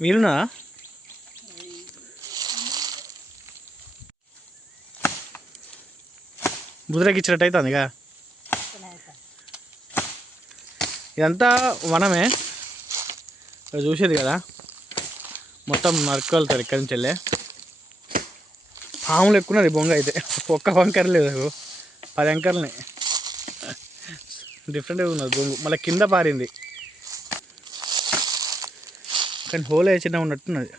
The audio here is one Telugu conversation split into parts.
మీరునా? బుధులకి ఇచ్చినట్టు అవుతుంది ఇక ఇదంతా వనమే. ఇక్కడ చూసేది కదా. మొత్తం నరుకోలుతారు ఇక్కడి నుంచి వెళ్ళే. పాములు ఎక్కున్నది బొంగ అయితే. ఒక్క వంకర లేదు పది అంకర్లని డిఫరెంట్గా ఉన్నది బొంగు. మళ్ళీ కింద పారింది. కానీ హోల్ ఏ చిన్న ఉన్నట్టున్నది.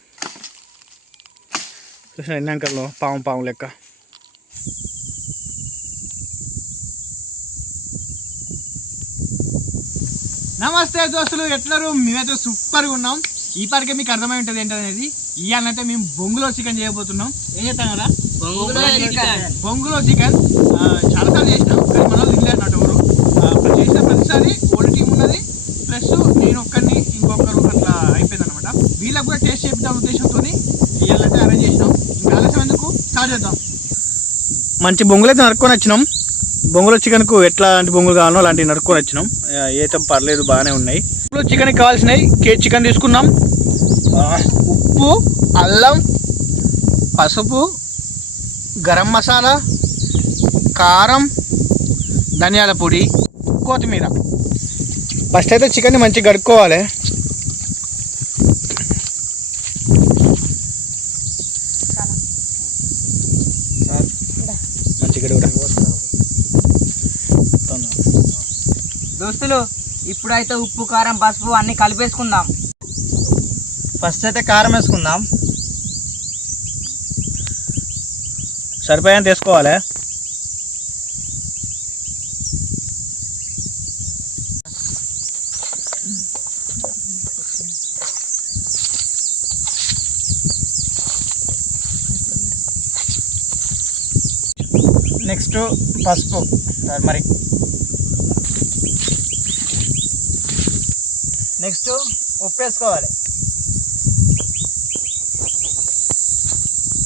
చూసిన ఎన్ని అంకర్లు పాము పాము లెక్క? నమస్తే దోస్తులు ఎట్లరు? మేమైతే సూపర్గా ఉన్నాం. ఈ పాటికే మీకు అర్థమై ఉంటుంది ఏంటనేది ఇవాళనైతే మేము బొంగులో చికెన్ చేయబోతున్నాం. ఏం చేస్తాం కదా? బొంగులో చికెన్. చాలాసార్లు చేసినాం కానీ మనం తినలేదు అన్నట్టు ఎవరు ఆ, ఇప్పుడు చేసిన ప్రతిసారి ఓల్డ్ టీం ఉన్నది ప్లస్ నేను ఒక్కరిని ఇంకొకరు అట్లా అయిపోయింది అనమాట వీళ్ళకి కూడా టేస్ట్ చేద్దాం ఉద్దేశంతో ఇవాళైతే అరేంజ్ చేసినాం. ఇంకా ఆలస్యం ఎందుకు? స్టార్ట్ చేద్దాం. మంచి బొంగులు అయితే నరుక్కొని వచ్చినాం. బొంగులో చికెన్కు ఎట్లాంటి బొంగులు కావాలో అలాంటివి నరుక్కొని వచ్చినాం. ఏతం పర్లేదు బాగానే ఉన్నాయి. బొంగులో చికెన్కి కావాల్సినవి కేజీ చికెన్ తీసుకున్నాం. ఉప్పు అల్లం పసుపు గరం మసాలా కారం ధనియాల పొడి కొత్తిమీర. ఫస్ట్ అయితే చికెన్ని మంచిగా కడుక్కోవాలి. దోస్తులు ఇప్పుడైతే ఉప్పు కారం పసుపు అన్ని కలిపేసుకుందాం. ఫస్ట్ అయితే కారం వేసుకుందాం. సరిపోయేంత వేసుకోవాలి. నెక్స్ట్ పసుపు. టర్మరిక్ నెక్స్ట్ ఉప్పు వేసుకోవాలి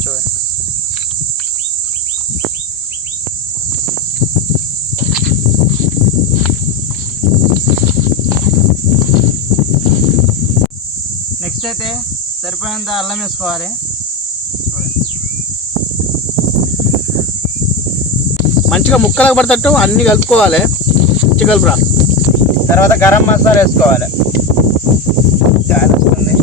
చూడండి నెక్స్ట్ అయితే సరిపోయేంత అల్లం వేసుకోవాలి. మంచిగా ముక్కలకు పడతట్టు అన్ని కలుపుకోవాలి. మంచిగా కలుపురా. తర్వాత గరం మసాలా వేసుకోవాలి. చాలా వస్తుంది.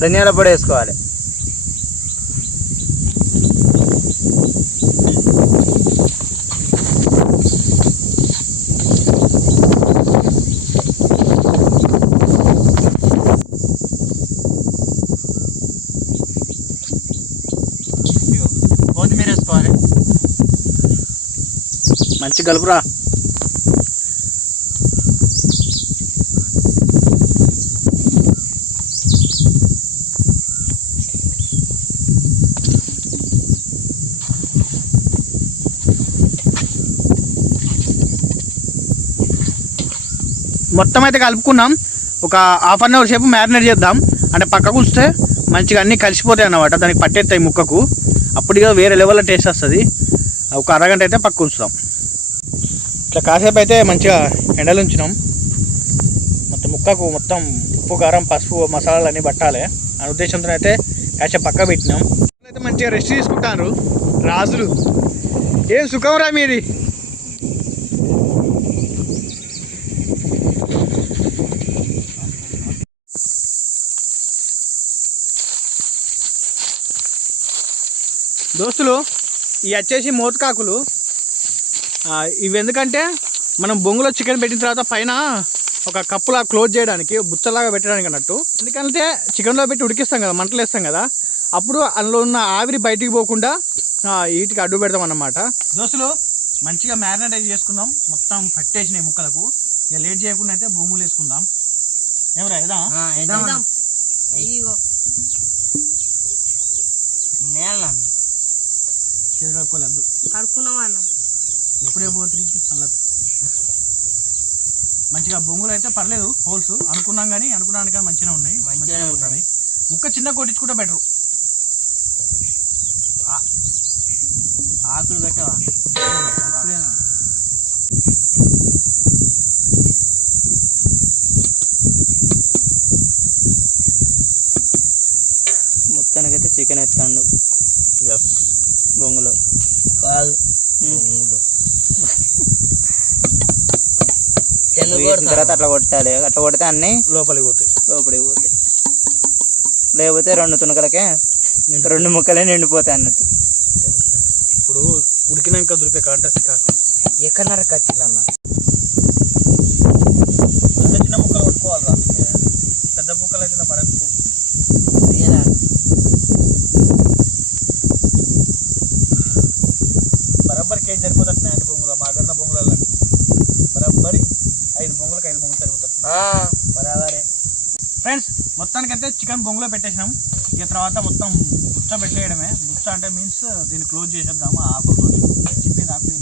ధనియాల పొడి వేసుకోవాలి. మంచి కలుపురా మొత్తం అయితే కలుపుకున్నాం. ఒక హాఫ్ అన్ అవర్ సేపు మ్యారినేట్ చేద్దాం. అంటే పక్కకు ఉంచితే మంచిగా అన్నీ కలిసిపోతాయి అన్నమాట. దానికి పట్టేస్తాయి ముక్కకు. అప్పుడు వేరే లెవెల్లో టేస్ట్ వస్తుంది. ఒక అరగంట అయితే పక్క ఉంచుదాం. ఇట్లా కాసేపు అయితే మంచిగా ఎండలు ఉంచినాం. మొత్తం ముక్కకు మొత్తం ఉప్పు కారం పసుపు మసాలాలు అన్నీ పట్టాలి. అనే ఉద్దేశంతో అయితే కాసేపు పక్క పెట్టినాం. అయితే మంచిగా రెస్ట్ తీసుకుంటారు రాజులు. ఏం సుఖంరా మీది? దోస్తులు ఇవి వచ్చేసి మోతకాకులు ఇవి ఎందుకంటే మనం బొంగులో చికెన్ పెట్టిన తర్వాత పైన ఒక కప్పులా క్లోజ్ చేయడానికి బుచ్చలాగా పెట్టడానికి అన్నట్టు. ఎందుకంటే చికెన్లో పెట్టి ఉడికిస్తాం కదా మంటలు వేస్తాం కదా అప్పుడు అందులో ఉన్న ఆవిరి బయటికి పోకుండా ఆ, వీటికి అడ్డు పెడతాం అన్నమాట. దోస్తులు మంచిగా మ్యారినేట్ చేసుకుందాం. మొత్తం పట్టేసినాయి ముక్కలకు. ఇక లేట్ చేయకుండా అయితే బొంగులు వేసుకుందాం. ఏమరా ఇదా చేతులు కడుక్కోలేదు కడుక్కున్నాం అన్న. ఎప్పుడే పోతుంది అలా మంచిగా బొంగులు అయితే పర్లేదు హోల్స్. అనుకున్నాం కానీ అనుకున్నాను కానీ మంచిగా ఉన్నాయి. మంచిగా ఉంటాయి. ముక్క చిన్న కొట్టించుకుంటే బెటర్ ఆకులు పెట్టవా మొత్తానికైతే చికెన్ ఎత్తాండు బొంగులో కాదు వేసిన తర్వాత అట్లా కొట్టాలి. అట్లా కొడితే అన్ని లోపలికి పోతాయి. లోపలికి పోతాయి. లేకపోతే రెండు తునకలకే రెండు ముక్కలే నిండిపోతాయి అన్నట్టు. ఇప్పుడు ఉడికినాక దొరికే కాంటాక్ట్ కాకు. ఎక్కడ నరకచ్చిల్లన్న చిన్న చిన్న ముక్కలు కొట్టుకోవాలి అందుకే పెద్ద ముక్కలు అయితే నా పడకు బరాబర్ కేజీ సరిపోతుంది అండి బొంగుల మా గన్న బొంగులలో బరాబరి ఐదు బొంగులకు ఐదు బొంగులు సరిపోతుంది బరాబరే. ఫ్రెండ్స్ మొత్తానికైతే చికెన్ బొంగులో పెట్టేసినాం. ఇక తర్వాత మొత్తం బుచ్చ పెట్టేయడమే. బుచ్చ అంటే మీన్స్ దీన్ని క్లోజ్ చేసేద్దాము ఆకులతో చిప్పింది ఆకులు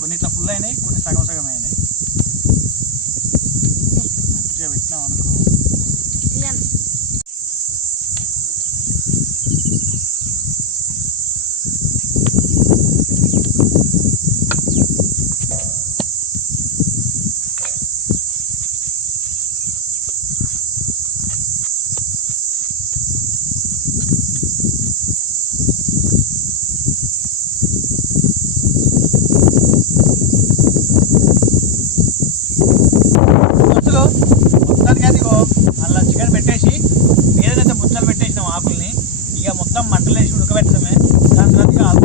కొన్ని ఇట్లా ఫుల్ అయినాయి కొన్ని సగం సగం అయినాయి. మంచిగా పెట్టినాం అనుకో. మొత్తం మంటలు వేసి ఉడకబెట్టడమే. దాని తర్వాత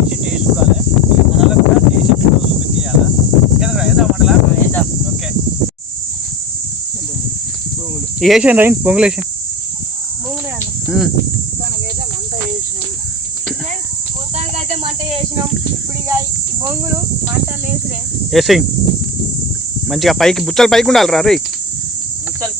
తీసి టేస్ట్ చూడాలి. అలా కూడా టేస్ట్ చూపించాలి ఏదైనా ఏదో మంటలా ఓకే. వేసాను రైన్ పొంగులు వేసాను మొత్తానికైతే మంట చేసినాం మొత్తానికైతే మంట చేసినాం ఇప్పుడు ఇక బొంగులు మంట లేసుడే వేసేయి మంచిగా పైకి బుచ్చలు పైకి ఉండాలి రా రే ముక్కలు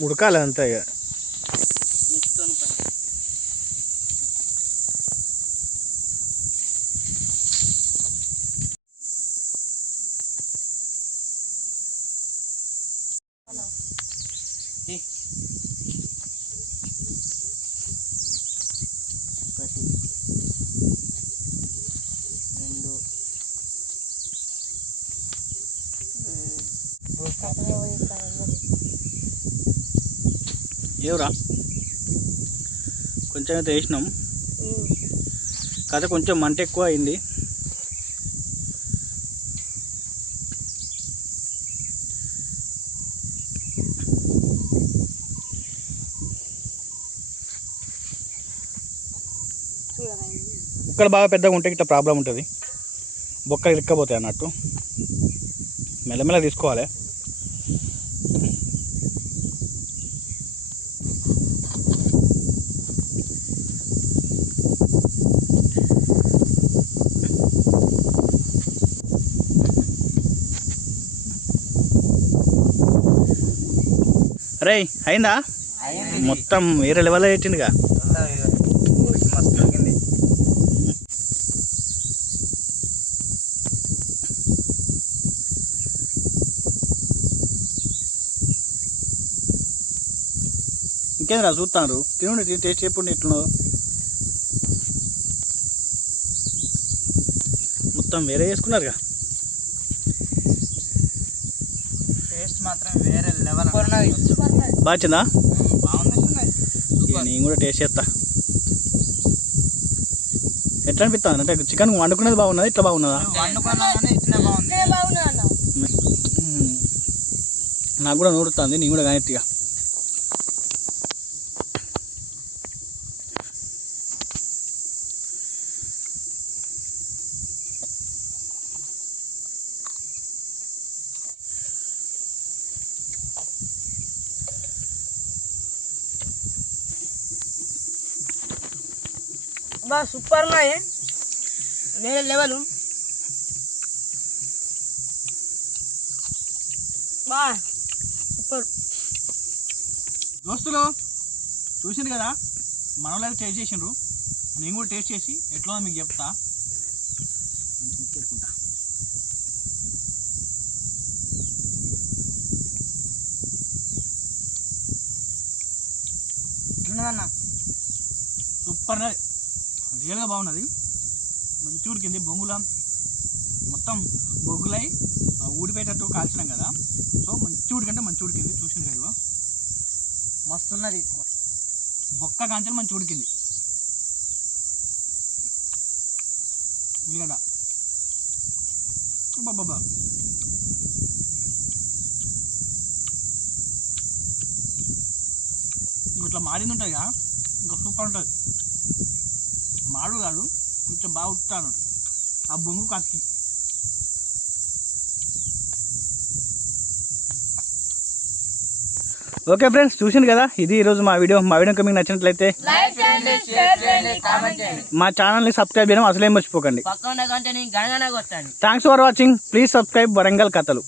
ಹುಡ್ಕಲ್ಲ ಅಂತ ಈಗ. ఏవురా? కొంచెం అయితే వేసినాం. కథ కొంచెం మంట ఎక్కువ అయింది. ముక్కలు బాగా పెద్దగా ఉంటే ఇట్లా ప్రాబ్లం ఉంటుంది. బొక్కలు ఇరుక్కపోతాయి అన్నట్టు. మెల్లమెల్ల తీసుకోవాలి. రే అయిందా? మొత్తం వేరే లెవెల్ పెట్టిండుగా. మస్తు ఇంకేంద్రా చూస్తాను తినండి టేస్ట్ చెప్పండి ఎట్లున్నదో మొత్తం వేరే చేసుకున్నారుగా. టేస్ట్ మాత్రం వేరే బాగుందా? నేను కూడా టేస్ట్ చేస్తా. ఎట్లా అనిపిస్తుంది అంటే చికెన్ వండుకునేది బాగున్నది? ఇట్లా బాగున్నదా. నాకు కూడా నూరుతుంది నేను కూడా కానీ బా సూపర్ ఉన్నాయి వేరే లెవెల్ బా సూపర్ దోస్తులు చూసిండు కదా? మనోళ్ళు టేస్ట్ చేసిండ్రు. నేను కూడా టేస్ట్ చేసి ఎట్లా ఉందో మీకు చెప్తా. ముక్కెరుకుంటా ఎట్లున్నదన్న? సూపర్ ఉన్నది రియల్గా బాగున్నది. మంచి ఉడికింది. బొంగుల మొత్తం బొగ్గులై ఆ, ఊడిపోయేటట్టు కాల్చినాం కదా. సో మంచి ఉడికంటే మంచి ఉడికింది. చూసిండు కదా ఇగో. మస్తున్నది. బొక్క కాంచెలు మంచి ఉడికింది. ఉల్లిగడ్డ. బాబా ఇట్లా మాడింది ఉంటుంది కదా. ఇంకా సూపర్ ఉంటుంది. మాడు కాదు కొంచెం బాగా ఉడుతాను ఆ బొంగు కత్తికి ఓకే ఫ్రెండ్స్ చూసింది కదా? ఇది ఈరోజు మా వీడియో. మా వీడియో మీకు నచ్చినట్లయితే లైక్ చేయండి షేర్ చేయండి కామెంట్ చేయండి. మా ఛానల్ని సబ్స్క్రైబ్ చేయడం అసలేం మర్చిపోకండి. Thanks for watching please subscribe Warangal కథలు.